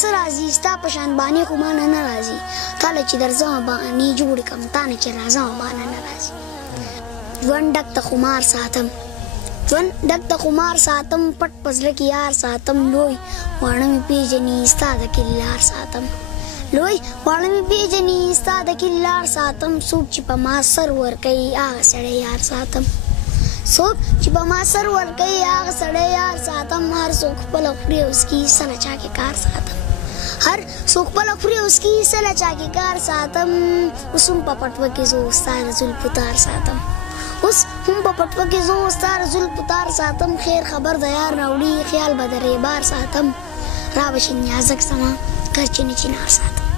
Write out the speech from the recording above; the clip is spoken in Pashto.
څه راځي ستا په شان بانې خو ما نه راځي کله چې درځمه بانې جوړې کړم تا نه چې راځمه بانه نه راځي ژوند ډک د خمار ساتم ژوند ډک د خمار ساتم پټ په زړه کې یار ساتم لوی واړه مې پېژني ستا د کلي لار ساتم لوی واړه مې پېژني ستا د کلي لار ساتم څوک چې په ما سر ورکوي هغه سړی یار ساتم څوک چې په ما سر ورکوي هغه سړی یار ساتم هر څوک خپله خوري او څکي څه له چا کې کار ساتم هر څوک خپله خوري او څکي څه له چا کې کار ساتم اوس هم په پټوه کې زه ستا د زلفو تار ساتم اوس هم په پټوه کې زه ستا د زلفو تار ساتم خیر خبر د یار راوړي خیال به د ریبار ساتم را به شي نیازک زما کر چې نه چنار ساتم